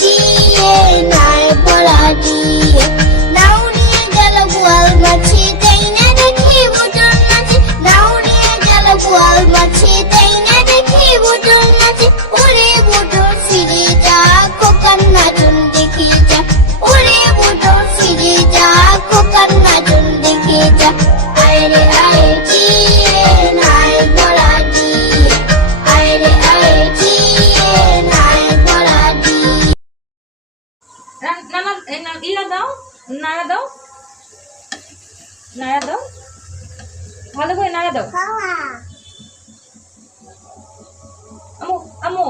চিয়ে নাই বলা দিয়ে নাও নিয়ে গেল গোয়াল মাছি তাই না দেখি বুটুল নাচে নাও নিয়ে গেল গোয়াল মাছি তাই না দেখি বুটুল নাচে ওরে বুটুল ফিরে যা খোকার নাচন দেখে যা ওরে বুটুল ফিরে যা খোকার নাচন দেখে যা আয় রে আয় চিয়ে নাই বলা দিয়ে আয় রে আয় চিয়ে নাই বলা দিয়ে ইয়া দাও, নাড়া দাও, নাড়া দাও, ভালো করে নাড়া দাও। আমু আমু